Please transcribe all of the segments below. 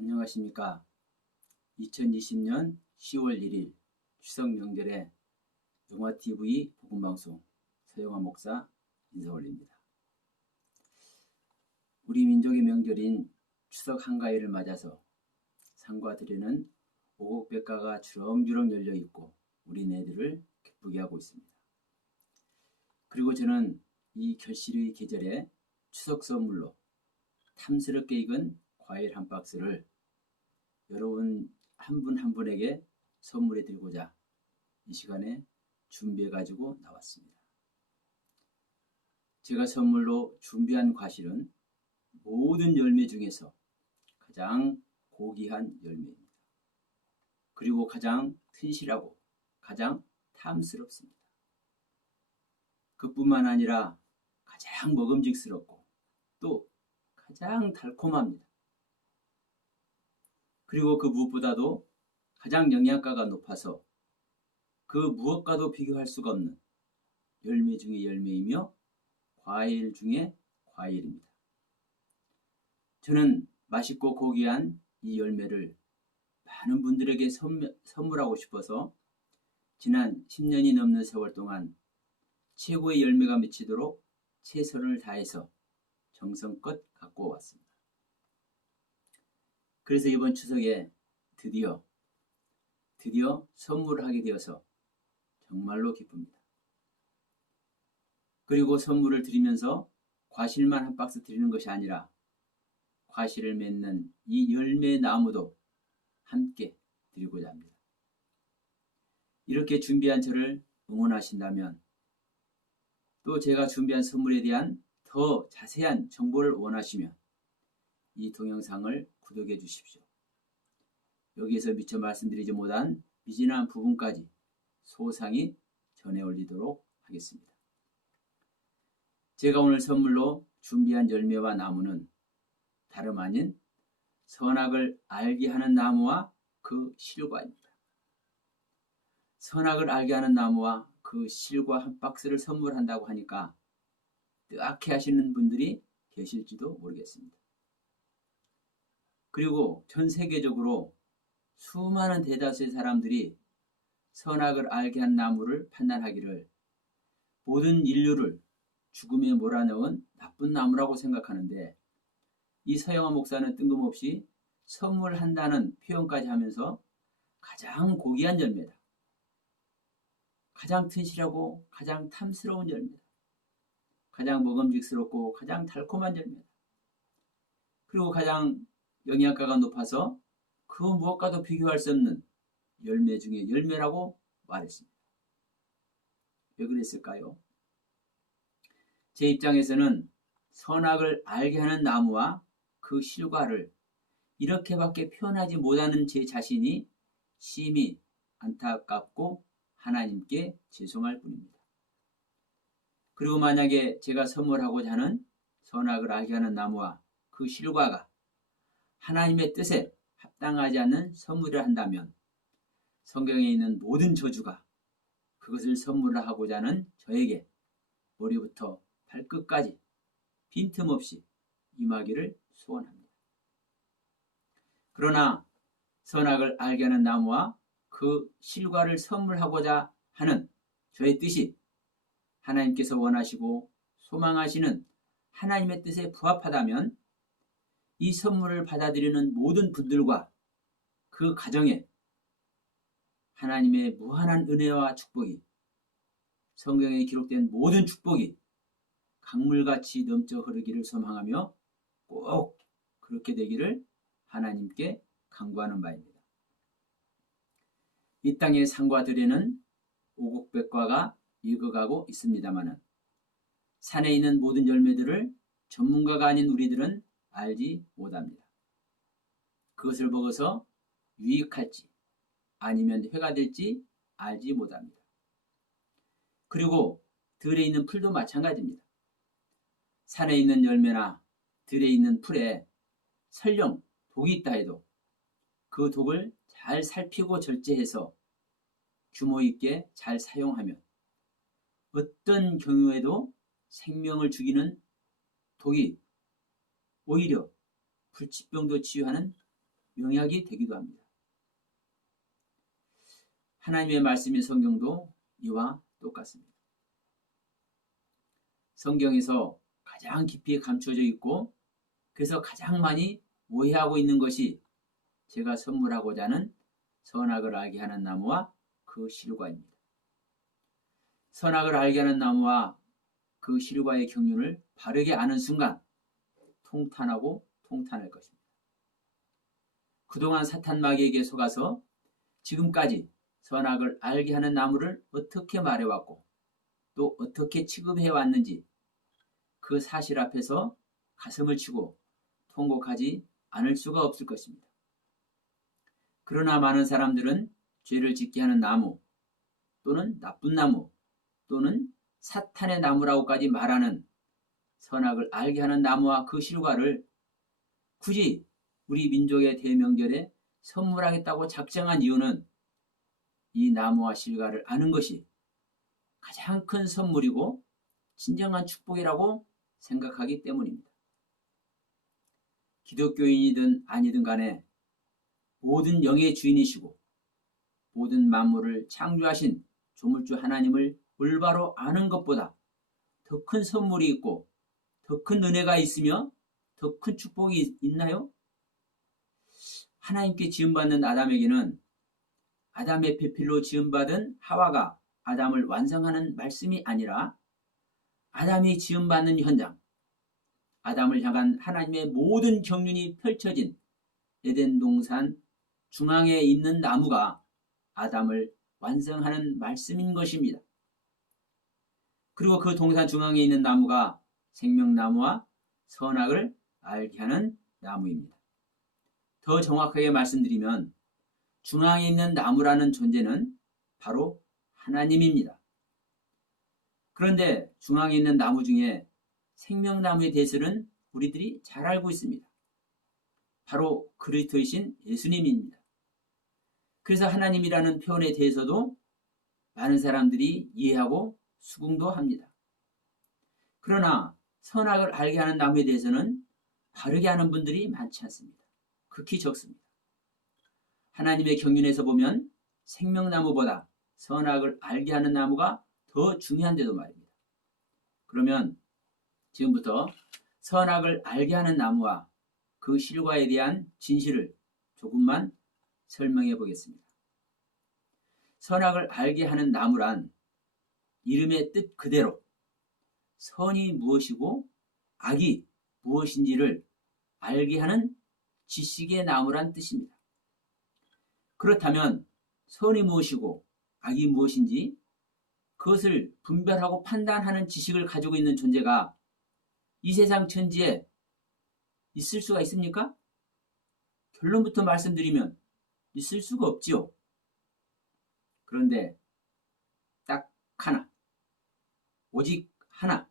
안녕하십니까. 2020년 10월 1일 추석 명절에 영화TV 복음방송 서영화 목사 인사 올립니다. 우리 민족의 명절인 추석 한가위를 맞아서 상과 드리는 오곡백과가 주렁주렁 열려있고 우리 내들을 기쁘게 하고 있습니다. 그리고 저는 이 결실의 계절에 추석 선물로 탐스럽게 익은 과일 한 박스를 여러분 한 분 한 분에게 선물해 드리고자 이 시간에 준비해 가지고 나왔습니다. 제가 선물로 준비한 과실은 모든 열매 중에서 가장 고귀한 열매입니다. 그리고 가장 튼실하고 가장 탐스럽습니다. 그뿐만 아니라 가장 먹음직스럽고 또 가장 달콤합니다. 그리고 그 무엇보다도 가장 영양가가 높아서 그 무엇과도 비교할 수가 없는 열매 중의 열매이며 과일 중의 과일입니다. 저는 맛있고 고귀한 이 열매를 많은 분들에게 선물하고 싶어서 지난 10년이 넘는 세월 동안 최고의 열매가 맺히도록 최선을 다해서 정성껏 갖고 왔습니다. 그래서 이번 추석에 드디어 선물을 하게 되어서 정말로 기쁩니다. 그리고 선물을 드리면서 과실만 한 박스 드리는 것이 아니라 과실을 맺는 이 열매 나무도 함께 드리고자 합니다. 이렇게 준비한 저를 응원하신다면 또 제가 준비한 선물에 대한 더 자세한 정보를 원하시면 이 동영상을 구독해 주십시오. 여기에서 미처 말씀드리지 못한 미진한 부분까지 소상히 전해 올리도록 하겠습니다. 제가 오늘 선물로 준비한 열매와 나무는 다름 아닌 선악을 알게 하는 나무와 그 실과입니다. 선악을 알게 하는 나무와 그 실과 한 박스를 선물한다고 하니까 뜨악해 하시는 분들이 계실지도 모르겠습니다. 그리고 전 세계적으로 수많은 대다수의 사람들이 선악을 알게 한 나무를 판단하기를 모든 인류를 죽음에 몰아넣은 나쁜 나무라고 생각하는데 이 서영화 목사는 뜬금없이 선물한다는 표현까지 하면서 가장 고귀한 열매다. 가장 튼실하고 가장 탐스러운 열매다. 가장 먹음직스럽고 가장 달콤한 열매다. 그리고 가장 영양가가 높아서 그 무엇과도 비교할 수 없는 열매 중에 열매라고 말했습니다. 왜 그랬을까요? 제 입장에서는 선악을 알게 하는 나무와 그 실과를 이렇게밖에 표현하지 못하는 제 자신이 심히 안타깝고 하나님께 죄송할 뿐입니다. 그리고 만약에 제가 선물하고자 하는 선악을 알게 하는 나무와 그 실과가 하나님의 뜻에 합당하지 않는 선물을 한다면 성경에 있는 모든 저주가 그것을 선물하고자 하는 저에게 머리부터 발끝까지 빈틈없이 임하기를 소원합니다. 그러나 선악을 알게 하는 나무와 그 실과를 선물하고자 하는 저의 뜻이 하나님께서 원하시고 소망하시는 하나님의 뜻에 부합하다면 이 선물을 받아들이는 모든 분들과 그 가정에 하나님의 무한한 은혜와 축복이 성경에 기록된 모든 축복이 강물같이 넘쳐 흐르기를 소망하며 꼭 그렇게 되기를 하나님께 간구하는 바입니다. 이 땅의 산과 들에는 오곡백과가 익어가고 있습니다마는 산에 있는 모든 열매들을 전문가가 아닌 우리들은 알지 못합니다. 그것을 먹어서 유익할지 아니면 해가 될지 알지 못합니다. 그리고 들에 있는 풀도 마찬가지입니다. 산에 있는 열매나 들에 있는 풀에 설령 독이 있다 해도 그 독을 잘 살피고 절제해서 규모 있게 잘 사용하면 어떤 경우에도 생명을 죽이는 독이 오히려 불치병도 치유하는 명약이 되기도 합니다. 하나님의 말씀인 성경도 이와 똑같습니다. 성경에서 가장 깊이 감춰져 있고 그래서 가장 많이 오해하고 있는 것이 제가 선물하고자 하는 선악을 알게 하는 나무와 그 실과입니다. 선악을 알게 하는 나무와 그 실과의 경륜을 바르게 아는 순간 통탄하고 통탄할 것입니다. 그동안 사탄 마귀에게 속아서 지금까지 선악을 알게 하는 나무를 어떻게 말해왔고 또 어떻게 취급해왔는지 그 사실 앞에서 가슴을 치고 통곡하지 않을 수가 없을 것입니다. 그러나 많은 사람들은 죄를 짓게 하는 나무 또는 나쁜 나무 또는 사탄의 나무라고까지 말하는 선악을 알게 하는 나무와 그 실과를 굳이 우리 민족의 대명절에 선물하겠다고 작정한 이유는 이 나무와 실과를 아는 것이 가장 큰 선물이고 진정한 축복이라고 생각하기 때문입니다. 기독교인이든 아니든 간에 모든 영의 주인이시고 모든 만물을 창조하신 조물주 하나님을 올바로 아는 것보다 더 큰 선물이 있고 더 큰 은혜가 있으며 더 큰 축복이 있나요? 하나님께 지음받는 아담에게는 아담의 배필로 지음받은 하와가 아담을 완성하는 말씀이 아니라 아담이 지음받는 현장, 아담을 향한 하나님의 모든 경륜이 펼쳐진 에덴 동산 중앙에 있는 나무가 아담을 완성하는 말씀인 것입니다. 그리고 그 동산 중앙에 있는 나무가 생명나무와 선악을 알게 하는 나무입니다. 더 정확하게 말씀드리면 중앙에 있는 나무라는 존재는 바로 하나님입니다. 그런데 중앙에 있는 나무 중에 생명나무에 대해서는 우리들이 잘 알고 있습니다. 바로 그리스도이신 예수님입니다. 그래서 하나님이라는 표현에 대해서도 많은 사람들이 이해하고 수긍도 합니다. 그러나 선악을 알게 하는 나무에 대해서는 바르게 아는 분들이 많지 않습니다. 극히 적습니다. 하나님의 경륜에서 보면 생명나무보다 선악을 알게 하는 나무가 더 중요한데도 말입니다. 그러면 지금부터 선악을 알게 하는 나무와 그 실과에 대한 진실을 조금만 설명해 보겠습니다. 선악을 알게 하는 나무란 이름의 뜻 그대로 선이 무엇이고 악이 무엇인지를 알게 하는 지식의 나무란 뜻입니다. 그렇다면 선이 무엇이고 악이 무엇인지 그것을 분별하고 판단하는 지식을 가지고 있는 존재가 이 세상 천지에 있을 수가 있습니까? 결론부터 말씀드리면 있을 수가 없지요. 그런데 딱 하나, 오직 하나,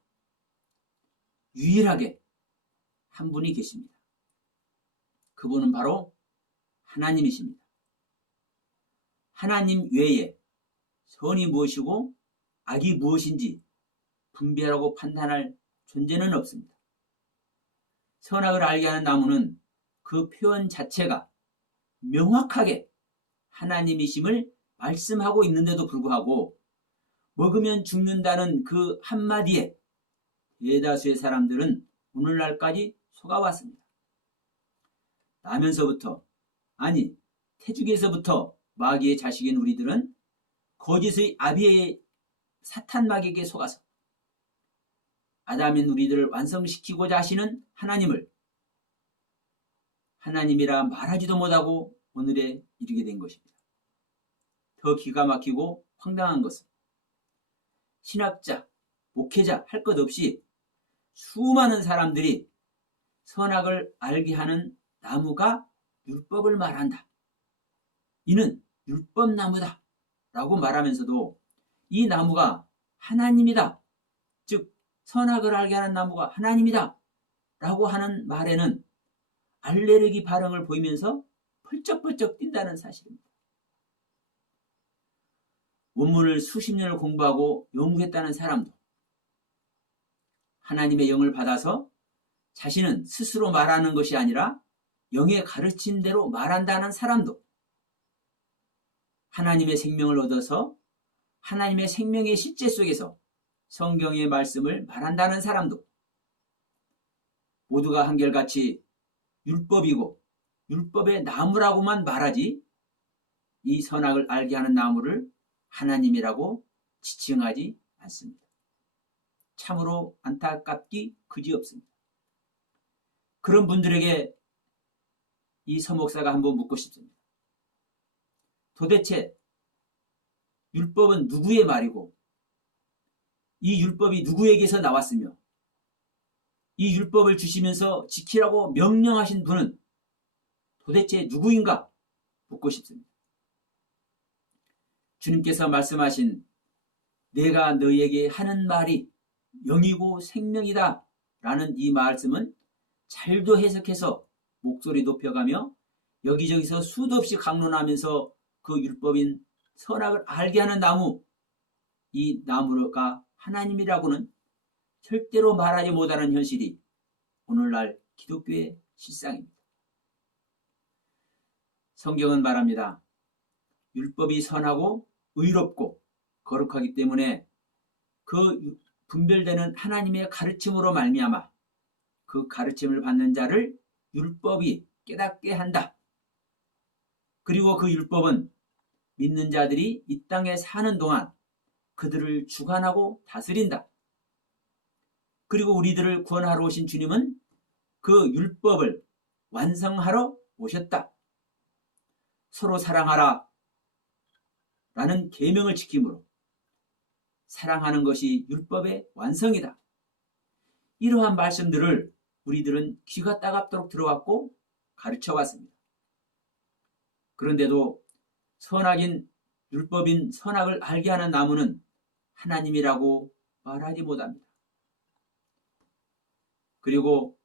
유일하게 한 분이 계십니다. 그분은 바로 하나님이십니다. 하나님 외에 선이 무엇이고 악이 무엇인지 분별하고 판단할 존재는 없습니다. 선악을 알게 하는 나무는 그 표현 자체가 명확하게 하나님이심을 말씀하고 있는데도 불구하고 먹으면 죽는다는 그 한마디에 대다수의 사람들은 오늘날까지 속아왔습니다. 나면서부터 아니 태중에서부터 마귀의 자식인 우리들은 거짓의 아비의 사탄 마귀에게 속아서 아담인 우리들을 완성시키고자 하시는 하나님을 하나님이라 말하지도 못하고 오늘에 이르게 된 것입니다. 더 기가 막히고 황당한 것은 신학자, 목회자 할 것 없이 수많은 사람들이 선악을 알게 하는 나무가 율법을 말한다. 이는 율법나무다 라고 말하면서도 이 나무가 하나님이다. 즉 선악을 알게 하는 나무가 하나님이다 라고 하는 말에는 알레르기 반응을 보이면서 펄쩍펄쩍 뛴다는 사실입니다. 원문을 수십 년을 공부하고 연구했다는 사람도 하나님의 영을 받아서 자신은 스스로 말하는 것이 아니라 영의 가르침대로 말한다는 사람도, 하나님의 생명을 얻어서 하나님의 생명의 실제 속에서 성경의 말씀을 말한다는 사람도 모두가 한결같이 율법이고 율법의 나무라고만 말하지 이 선악을 알게 하는 나무를 하나님이라고 지칭하지 않습니다. 참으로 안타깝기 그지없습니다. 그런 분들에게 이 서목사가 한번 묻고 싶습니다. 도대체 율법은 누구의 말이고 이 율법이 누구에게서 나왔으며 이 율법을 주시면서 지키라고 명령하신 분은 도대체 누구인가 묻고 싶습니다. 주님께서 말씀하신 내가 너희에게 하는 말이 영이고 생명이다 라는 이 말씀은 잘도 해석해서 목소리 높여가며 여기저기서 수도 없이 강론하면서 그 율법인 선악을 알게 하는 나무, 이 나무가 하나님이라고는 절대로 말하지 못하는 현실이 오늘날 기독교의 실상입니다. 성경은 말합니다. 율법이 선하고 의롭고 거룩하기 때문에 그 분별되는 하나님의 가르침으로 말미암아 그 가르침을 받는 자를 율법이 깨닫게 한다. 그리고 그 율법은 믿는 자들이 이 땅에 사는 동안 그들을 주관하고 다스린다. 그리고 우리들을 구원하러 오신 주님은 그 율법을 완성하러 오셨다. 서로 사랑하라 라는 계명을 지킴으로 사랑하는 것이 율법의 완성이다. 이러한 말씀들을 우리들은 귀가 따갑도록 들어왔고 가르쳐왔습니다. 그런데도 선악인 율법인 선악을 알게 하는 나무는 하나님이라고 말하지 못합니다. 그리고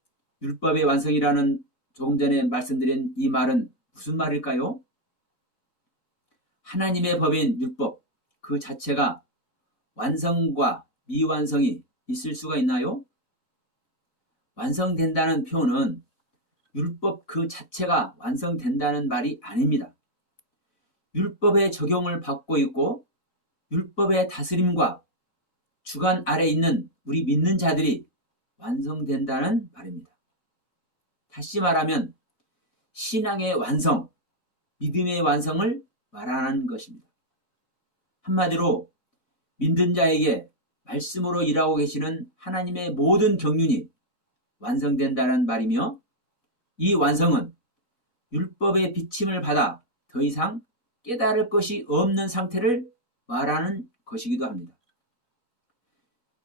율법의 완성이라는 조금 전에 말씀드린 이 말은 무슨 말일까요? 하나님의 법인 율법 그 자체가 완성과 미완성이 있을 수가 있나요? 완성된다는 표현은 율법 그 자체가 완성된다는 말이 아닙니다. 율법의 적용을 받고 있고 율법의 다스림과 주관 아래 있는 우리 믿는 자들이 완성된다는 말입니다. 다시 말하면 신앙의 완성, 믿음의 완성을 말하는 것입니다. 한마디로 믿는 자에게 말씀으로 일하고 계시는 하나님의 모든 경륜이 완성된다는 말이며 이 완성은 율법의 비침을 받아 더 이상 깨달을 것이 없는 상태를 말하는 것이기도 합니다.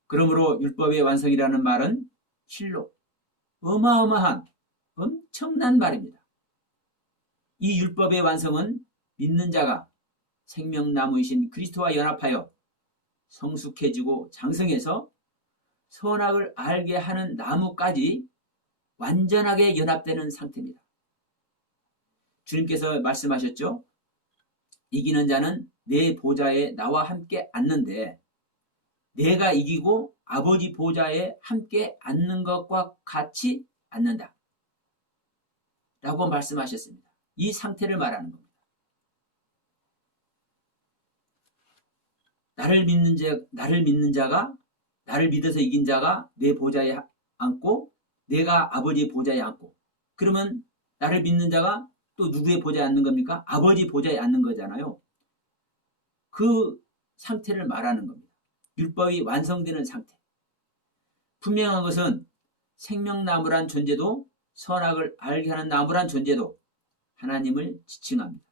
그러므로 율법의 완성이라는 말은 실로 어마어마한 엄청난 말입니다. 이 율법의 완성은 믿는 자가 생명나무이신 그리스도와 연합하여 성숙해지고 장성해서 선악을 알게 하는 나무까지 완전하게 연합되는 상태입니다. 주님께서 말씀하셨죠. 이기는 자는 내 보좌에 나와 함께 앉는데 내가 이기고 아버지 보좌에 함께 앉는 것과 같이 앉는다. 라고 말씀하셨습니다. 이 상태를 말하는 겁니다. 나를 믿는 자가 나를 믿어서 이긴 자가 내 보좌에 앉고 내가 아버지 보좌에 앉고 그러면 나를 믿는 자가 또 누구의 보좌에 앉는 겁니까? 아버지 보좌에 앉는 거잖아요. 그 상태를 말하는 겁니다. 율법이 완성되는 상태. 분명한 것은 생명나무란 존재도 선악을 알게 하는 나무란 존재도 하나님을 지칭합니다.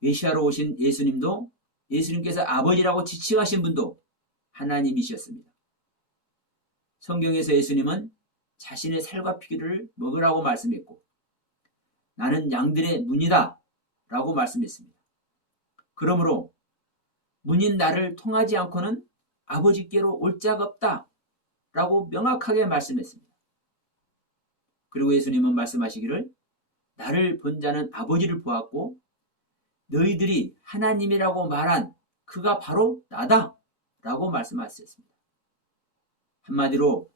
메시아로 오신 예수님도 예수님께서 아버지라고 지칭하신 분도 하나님이셨습니다. 성경에서 예수님은 자신의 살과 피를 먹으라고 말씀했고 나는 양들의 문이다 라고 말씀했습니다. 그러므로 문인 나를 통하지 않고는 아버지께로 올 자가 없다 라고 명확하게 말씀했습니다. 그리고 예수님은 말씀하시기를 나를 본 자는 아버지를 보았고 너희들이 하나님이라고 말한 그가 바로 나다 라고 말씀하셨습니다. 한마디로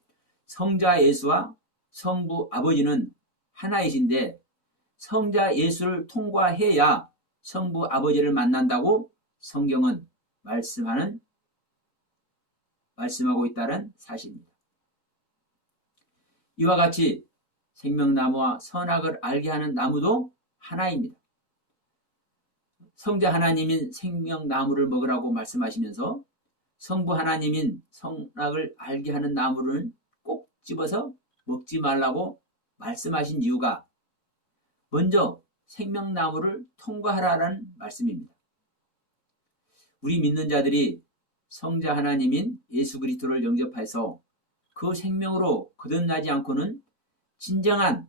성자 예수와 성부 아버지는 하나이신데 성자 예수를 통과해야 성부 아버지를 만난다고 성경은 말씀하고 있다는 사실입니다. 이와 같이 생명나무와 선악을 알게 하는 나무도 하나입니다. 성자 하나님인 생명나무를 먹으라고 말씀하시면서 성부 하나님인 선악을 알게 하는 나무를 꼭 집어서 먹지 말라고 말씀하신 이유가 먼저 생명나무를 통과하라는 말씀입니다. 우리 믿는 자들이 성자 하나님인 예수 그리스도를 영접해서 그 생명으로 거듭나지 않고는 진정한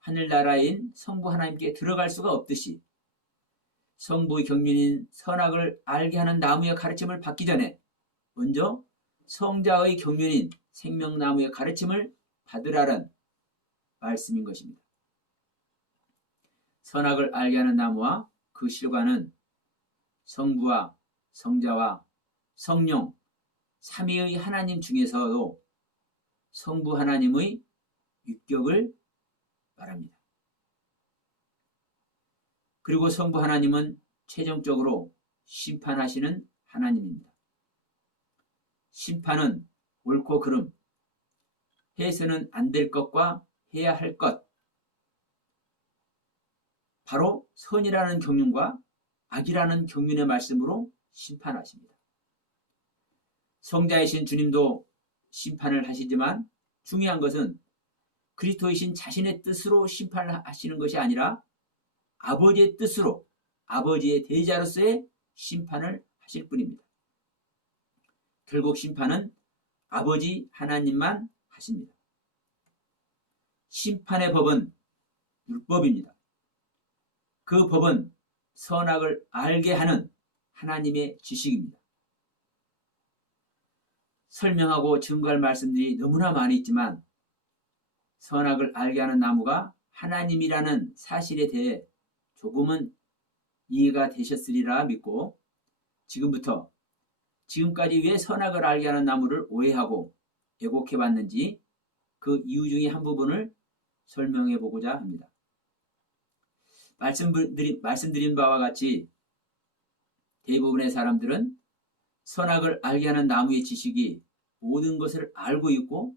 하늘나라인 성부 하나님께 들어갈 수가 없듯이 성부의 경륜인 선악을 알게 하는 나무의 가르침을 받기 전에 먼저 성자의 경륜인 생명나무의 가르침을 받으라는 말씀인 것입니다. 선악을 알게 하는 나무와 그 실과는 성부와 성자와 성령 삼위의 하나님 중에서도 성부 하나님의 윗격을 말합니다. 그리고 성부 하나님은 최종적으로 심판하시는 하나님입니다. 심판은 옳고 그름, 해서는 안 될 것과 해야 할 것, 바로 선이라는 경륜과 악이라는 경륜의 말씀으로 심판하십니다. 성자이신 주님도 심판을 하시지만 중요한 것은 그리스도이신 자신의 뜻으로 심판을 하시는 것이 아니라 아버지의 뜻으로 아버지의 대자로서의 심판을 하실 뿐입니다. 결국 심판은 아버지 하나님만 하십니다. 심판의 법은 율법입니다. 그 법은 선악을 알게 하는 하나님의 지식입니다. 설명하고 증거할 말씀들이 너무나 많이 있지만 선악을 알게 하는 나무가 하나님이라는 사실에 대해 조금은 이해가 되셨으리라 믿고 지금부터 지금까지 왜 선악을 알게 하는 나무를 오해하고 애곡해 왔는지 그 이유 중에 한 부분을 설명해 보고자 합니다. 말씀드린 바와 같이 대부분의 사람들은 선악을 알게 하는 나무의 지식이 모든 것을 알고 있고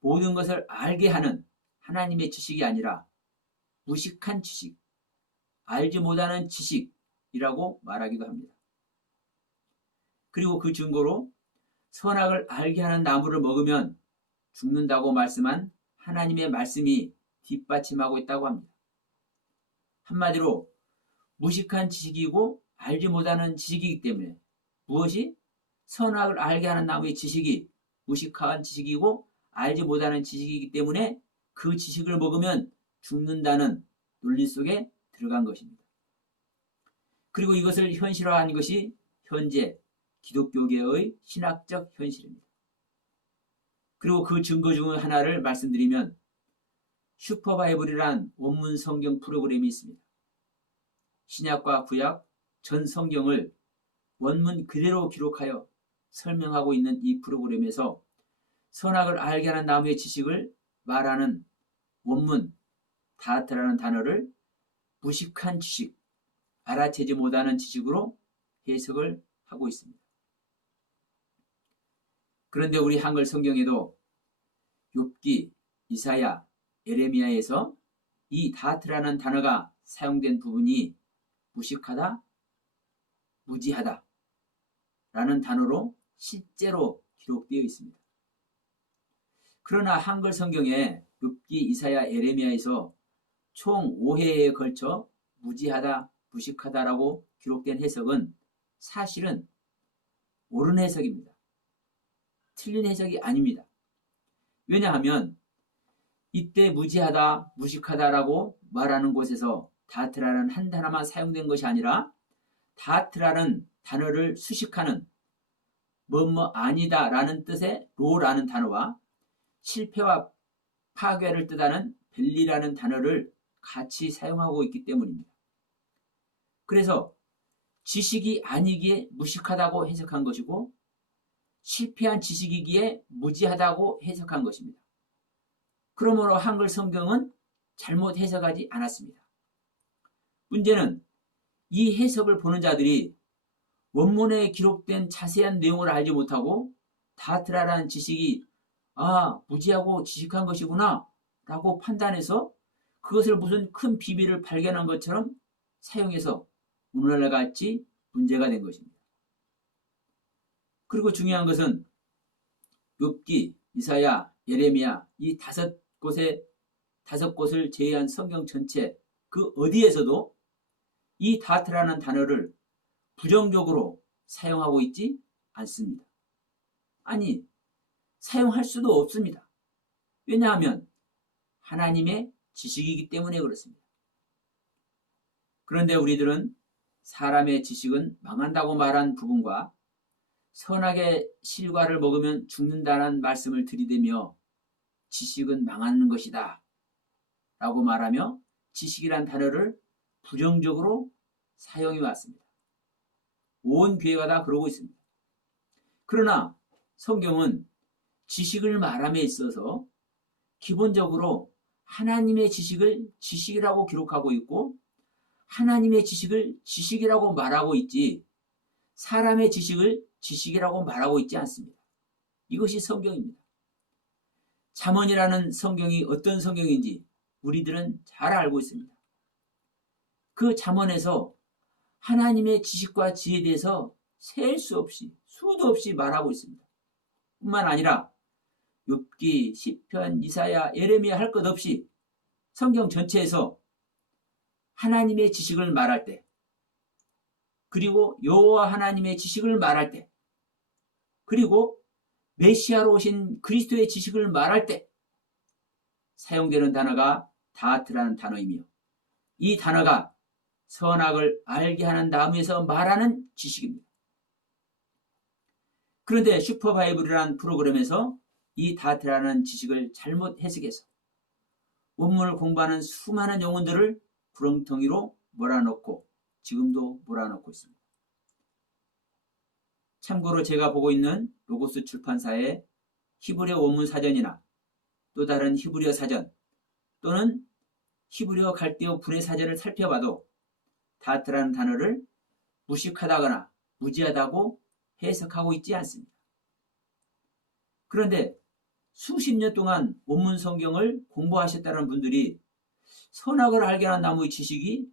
모든 것을 알게 하는 하나님의 지식이 아니라 무식한 지식, 알지 못하는 지식이라고 말하기도 합니다. 그리고 그 증거로 선악을 알게 하는 나무를 먹으면 죽는다고 말씀한 하나님의 말씀이 뒷받침하고 있다고 합니다. 한마디로 무식한 지식이고 알지 못하는 지식이기 때문에 무엇이? 선악을 알게 하는 나무의 지식이 무식한 지식이고 알지 못하는 지식이기 때문에 그 지식을 먹으면 죽는다는 논리 속에 들어간 것입니다. 그리고 이것을 현실화한 것이 현재 기독교계의 신학적 현실입니다. 그리고 그 증거 중 하나를 말씀드리면 슈퍼바이블이란 원문 성경 프로그램이 있습니다. 신약과 구약 전 성경을 원문 그대로 기록하여 설명하고 있는 이 프로그램에서 선악을 알게 하는 나무의 지식을 말하는 원문 다트라는 단어를 무식한 지식, 알아채지 못하는 지식으로 해석을 하고 있습니다. 그런데 우리 한글 성경에도 욥기, 이사야, 에레미야에서 이 다트라는 단어가 사용된 부분이 무식하다, 무지하다 라는 단어로 실제로 기록되어 있습니다. 그러나 한글 성경에 욥기, 이사야, 에레미야에서 총 5회에 걸쳐 무지하다, 무식하다라고 기록된 해석은 사실은 옳은 해석입니다. 틀린 해석이 아닙니다. 왜냐하면 이때 무지하다, 무식하다라고 말하는 곳에서 다트라는 한 단어만 사용된 것이 아니라 다트라는 단어를 수식하는 뭐뭐 아니다 라는 뜻의 로라는 단어와 실패와 파괴를 뜻하는 벨리라는 단어를 같이 사용하고 있기 때문입니다. 그래서 지식이 아니기에 무식하다고 해석한 것이고 실패한 지식이기에 무지하다고 해석한 것입니다. 그러므로 한글 성경은 잘못 해석하지 않았습니다. 문제는 이 해석을 보는 자들이 원문에 기록된 자세한 내용을 알지 못하고 다트라라는 지식이 무지하고 지식한 것이구나 라고 판단해서 그것을 무슨 큰 비밀을 발견한 것처럼 사용해서 오늘날 같이 문제가 된 것입니다. 그리고 중요한 것은 욥기, 이사야, 예레미야 이 다섯 곳을 제외한 성경 전체 그 어디에서도 이 다트라는 단어를 부정적으로 사용하고 있지 않습니다. 아니, 사용할 수도 없습니다. 왜냐하면 하나님의 지식이기 때문에 그렇습니다. 그런데 우리들은 사람의 지식은 망한다고 말한 부분과 선악의 실과를 먹으면 죽는다는 말씀을 들이대며 지식은 망하는 것이다 라고 말하며 지식이란 단어를 부정적으로 사용해 왔습니다. 온 교회가 다 그러고 있습니다. 그러나 성경은 지식을 말함에 있어서 기본적으로 하나님의 지식을 지식이라고 기록하고 있고 하나님의 지식을 지식이라고 말하고 있지 사람의 지식을 지식이라고 말하고 있지 않습니다. 이것이 성경입니다. 잠언이라는 성경이 어떤 성경인지 우리들은 잘 알고 있습니다. 그 잠언에서 하나님의 지식과 지혜에 대해서 셀 수 없이 수도 없이 말하고 있습니다. 뿐만 아니라 욥기, 시편, 이사야, 예레미야 할 것 없이 성경 전체에서 하나님의 지식을 말할 때 그리고 여호와 하나님의 지식을 말할 때 그리고 메시아로 오신 그리스도의 지식을 말할 때 사용되는 단어가 다트라는 단어이며 이 단어가 선악을 알게 하는 나무에서 말하는 지식입니다. 그런데 슈퍼바이블이라는 프로그램에서 이 다트라는 지식을 잘못 해석해서 원문을 공부하는 수많은 영혼들을 구렁텅이로 몰아넣고 지금도 몰아넣고 있습니다. 참고로 제가 보고 있는 로고스 출판사의 히브리어 원문 사전이나 또 다른 히브리어 사전 또는 히브리어 갈대어 불의 사전을 살펴봐도 다트라는 단어를 무식하다거나 무지하다고 해석하고 있지 않습니다. 그런데 수십 년 동안 원문 성경을 공부하셨다는 분들이 선악을 알게 하는 나무의 지식이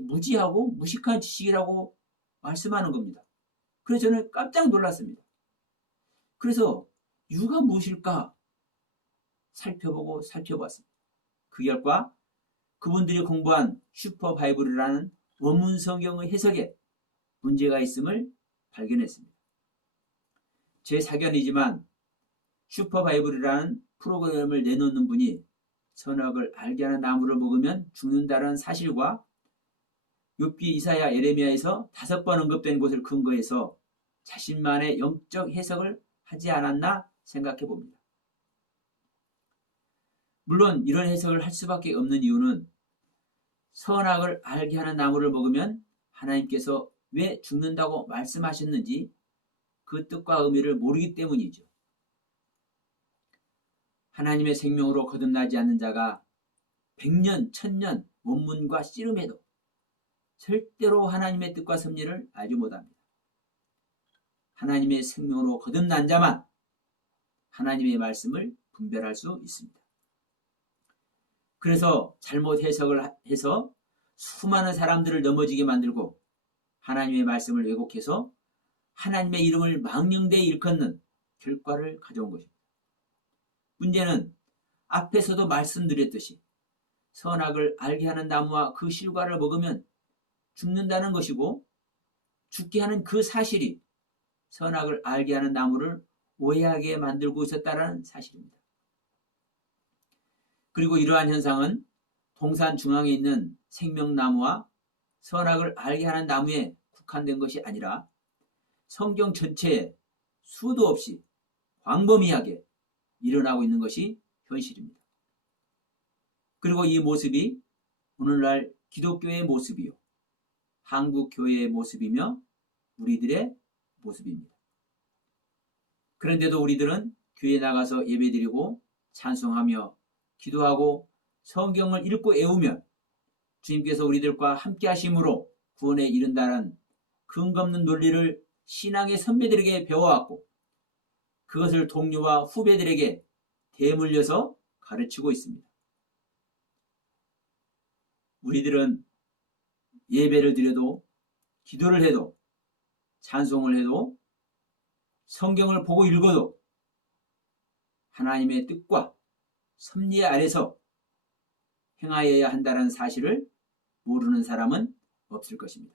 무지하고 무식한 지식이라고 말씀하는 겁니다. 그래서 저는 깜짝 놀랐습니다. 그래서 이유가 무엇일까 살펴봤습니다. 그 결과 그분들이 공부한 슈퍼바이블이라는 원문 성경의 해석에 문제가 있음을 발견했습니다. 제 사견이지만 슈퍼바이블이라는 프로그램을 내놓는 분이 선악을 알게 하는 나무를 먹으면 죽는다는 사실과 욥기, 이사야, 예레미야에서 5번 언급된 곳을 근거해서 자신만의 영적 해석을 하지 않았나 생각해 봅니다. 물론 이런 해석을 할 수밖에 없는 이유는 선악을 알게 하는 나무를 먹으면 하나님께서 왜 죽는다고 말씀하셨는지 그 뜻과 의미를 모르기 때문이죠. 하나님의 생명으로 거듭나지 않는 자가 100년, 1000년 원문과 씨름해도 절대로 하나님의 뜻과 섭리를 알지 못합니다. 하나님의 생명으로 거듭난 자만 하나님의 말씀을 분별할 수 있습니다. 그래서 잘못 해석을 해서 수많은 사람들을 넘어지게 만들고 하나님의 말씀을 왜곡해서 하나님의 이름을 망령되이 일컫는 결과를 가져온 것입니다. 문제는 앞에서도 말씀드렸듯이 선악을 알게 하는 나무와 그 실과를 먹으면 죽는다는 것이고 죽게 하는 그 사실이 선악을 알게 하는 나무를 오해하게 만들고 있었다는 사실입니다. 그리고 이러한 현상은 동산 중앙에 있는 생명나무와 선악을 알게 하는 나무에 국한된 것이 아니라 성경 전체에 수도 없이 광범위하게 일어나고 있는 것이 현실입니다. 그리고 이 모습이 오늘날 기독교의 모습이요, 한국 교회의 모습이며 우리들의 모습입니다. 그런데도 우리들은 교회에 나가서 예배드리고 찬송하며 기도하고 성경을 읽고 애우면 주님께서 우리들과 함께 하심으로 구원에 이른다는 근거 없는 논리를 신앙의 선배들에게 배워왔고 그것을 동료와 후배들에게 대물려서 가르치고 있습니다. 우리들은 예배를 드려도 기도를 해도 찬송을 해도 성경을 보고 읽어도 하나님의 뜻과 섭리 아래서 행하여야 한다는 사실을 모르는 사람은 없을 것입니다.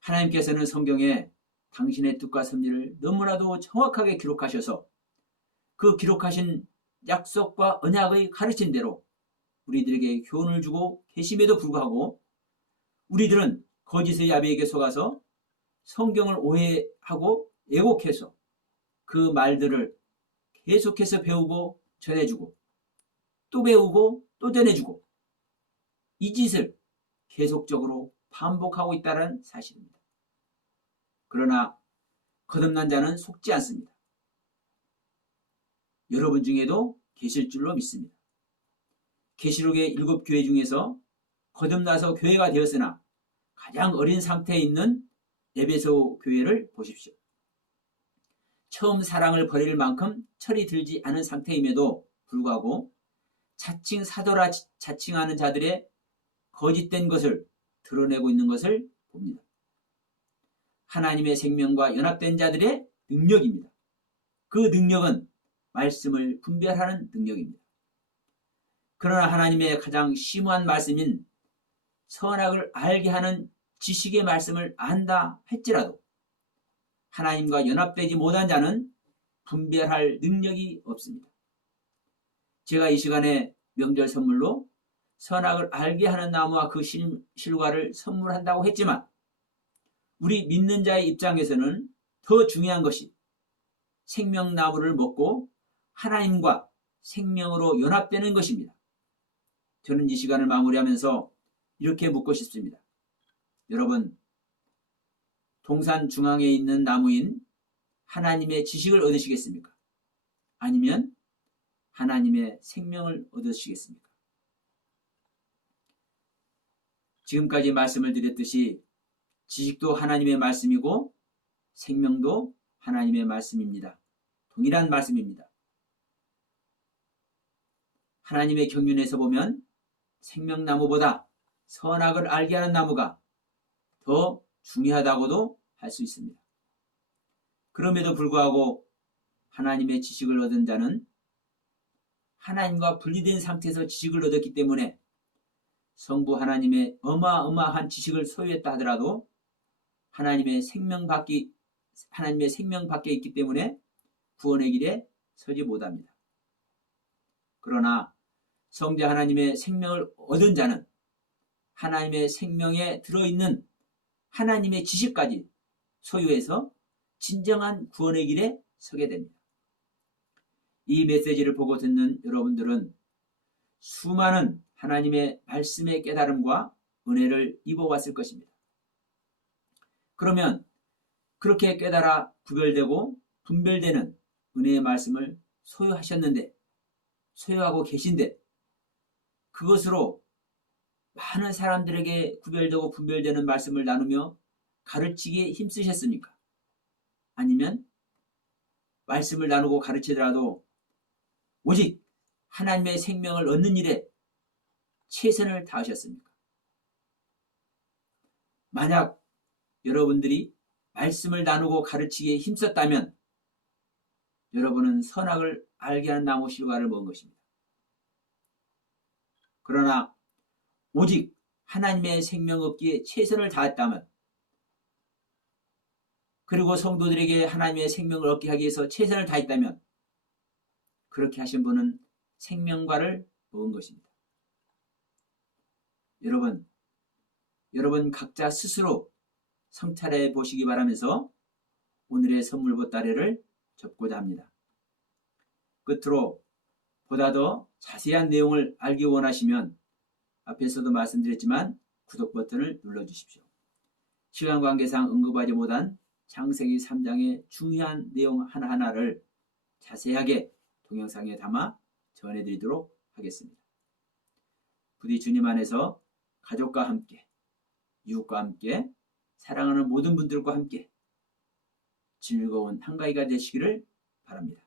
하나님께서는 성경에 당신의 뜻과 섭리를 너무나도 정확하게 기록하셔서 그 기록하신 약속과 언약의 가르친 대로 우리들에게 교훈을 주고 계심에도 불구하고 우리들은 거짓의 야비에게 속아서 성경을 오해하고 왜곡해서 그 말들을 계속해서 배우고 전해주고 또 배우고 또 전해주고 이 짓을 계속적으로 반복하고 있다는 사실입니다. 그러나 거듭난 자는 속지 않습니다. 여러분 중에도 계실 줄로 믿습니다. 계시록의 7교회 중에서 거듭나서 교회가 되었으나 가장 어린 상태에 있는 에베소 교회를 보십시오. 처음 사랑을 버릴 만큼 철이 들지 않은 상태임에도 불구하고 자칭 사도라 자칭하는 자들의 거짓된 것을 드러내고 있는 것을 봅니다. 하나님의 생명과 연합된 자들의 능력입니다. 그 능력은 말씀을 분별하는 능력입니다. 그러나 하나님의 가장 심오한 말씀인 선악을 알게 하는 지식의 말씀을 안다 할지라도 하나님과 연합되지 못한 자는 분별할 능력이 없습니다. 제가 이 시간에 명절 선물로 선악을 알게 하는 나무와 그 실과를 선물한다고 했지만 우리 믿는 자의 입장에서는 더 중요한 것이 생명나무를 먹고 하나님과 생명으로 연합되는 것입니다. 저는 이 시간을 마무리하면서 이렇게 묻고 싶습니다. 여러분, 동산 중앙에 있는 나무인 하나님의 지식을 얻으시겠습니까? 아니면 하나님의 생명을 얻으시겠습니까? 지금까지 말씀을 드렸듯이 지식도 하나님의 말씀이고 생명도 하나님의 말씀입니다. 동일한 말씀입니다. 하나님의 경륜에서 보면 생명나무보다 선악을 알게 하는 나무가 더 중요하다고도 할 수 있습니다. 그럼에도 불구하고 하나님의 지식을 얻은 자는 하나님과 분리된 상태에서 지식을 얻었기 때문에 성부 하나님의 어마어마한 지식을 소유했다 하더라도 하나님의 생명 밖에 있기 때문에 구원의 길에 서지 못합니다. 그러나 성자 하나님의 생명을 얻은 자는 하나님의 생명에 들어있는 하나님의 지식까지 소유해서 진정한 구원의 길에 서게 됩니다. 이 메시지를 보고 듣는 여러분들은 수많은 하나님의 말씀의 깨달음과 은혜를 입어왔을 것입니다. 그러면 그렇게 깨달아 구별되고 분별되는 은혜의 말씀을 소유하고 계신데 그것으로 많은 사람들에게 구별되고 분별되는 말씀을 나누며 가르치기에 힘쓰셨습니까? 아니면 말씀을 나누고 가르치더라도 오직 하나님의 생명을 얻는 일에 최선을 다하셨습니까? 만약 여러분들이 말씀을 나누고 가르치기에 힘썼다면 여러분은 선악을 알게 하는 나무 실과를 먹은 것입니다. 그러나 오직 하나님의 생명 얻기에 최선을 다했다면 그리고 성도들에게 하나님의 생명을 얻게 하기 위해서 최선을 다했다면 그렇게 하신 분은 생명과를 먹은 것입니다. 여러분 각자 스스로 성찰해 보시기 바라면서 오늘의 선물 보따리를 접고자 합니다. 끝으로 보다 더 자세한 내용을 알기 원하시면 앞에서도 말씀드렸지만 구독 버튼을 눌러주십시오. 시간 관계상 언급하지 못한 창세기 3장의 중요한 내용 하나하나를 자세하게 동영상에 담아 전해드리도록 하겠습니다. 부디 주님 안에서 가족과 함께, 이웃과 함께, 사랑하는 모든 분들과 함께 즐거운 한가위가 되시기를 바랍니다.